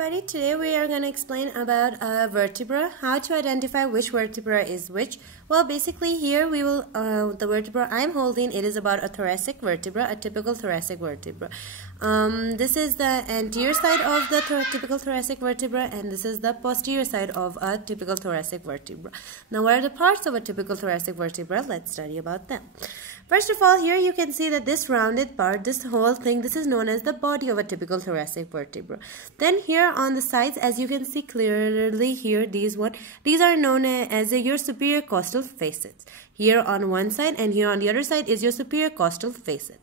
everybody, today we are going to explain about vertebra, how to identify which vertebra is which. Well, basically here we will, the vertebra I am holding, it is about a thoracic vertebra, a typical thoracic vertebra. This is the anterior side of the typical thoracic vertebra, and this is the posterior side of a typical thoracic vertebra. Now, what are the parts of a typical thoracic vertebra? Let's study about them. First of all, here you can see that this rounded part, this whole thing, this is known as the body of a typical thoracic vertebra. Then here on the sides, as you can see clearly here, these are known as your superior costal facets. Here on one side and here on the other side is your superior costal facet.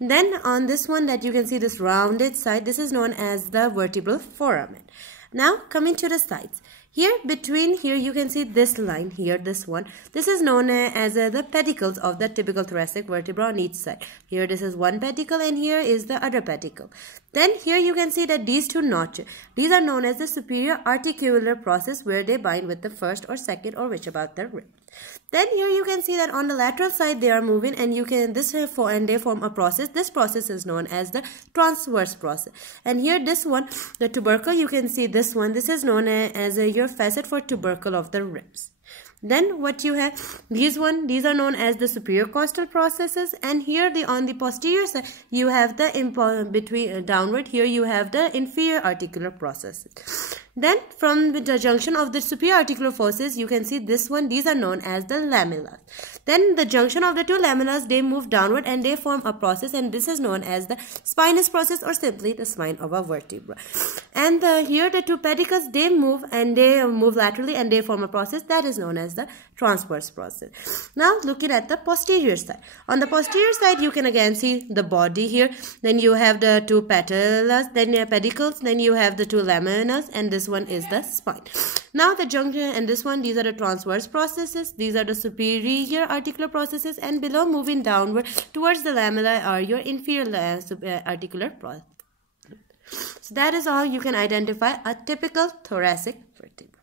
Then on this one that you can see this rounded side, this is known as the vertebral foramen. Now coming to the sides. Here between here you can see this line here, this one. This is known as the pedicles of the typical thoracic vertebra on each side. Here this is one pedicle and here is the other pedicle. Then here you can see that these two notches, these are known as the superior articular process where they bind with the first or second or which about the rib. Then here you can see that on the lateral side they are moving and you can and they form a process. This process is known as the transverse process. And here this one, the tubercle, you can see this one. This is known as your facet for tubercle of the ribs. Then what you have, these are known as the superior costal processes, and here on the posterior side you have the downward, here you have the inferior articular processes. Then from the junction of the superior articular forces, you can see this one, these are known as the lamellas. Then the junction of the two lamellas, they move downward and they form a process, and this is known as the spinous process or simply the spine of a vertebra. And here the two pedicles, they move laterally and they form a process that is known as the transverse process. Now looking at the posterior side. On the posterior side you can again see the body here. Then you have the two petals, then you have pedicles, then you have the two laminas, and this one is the spine. Now the junction and this one, these are the transverse processes, these are the superior articular processes, and below moving downward towards the lamella are your inferior articular processes. So that is how you can identify a typical thoracic vertebra.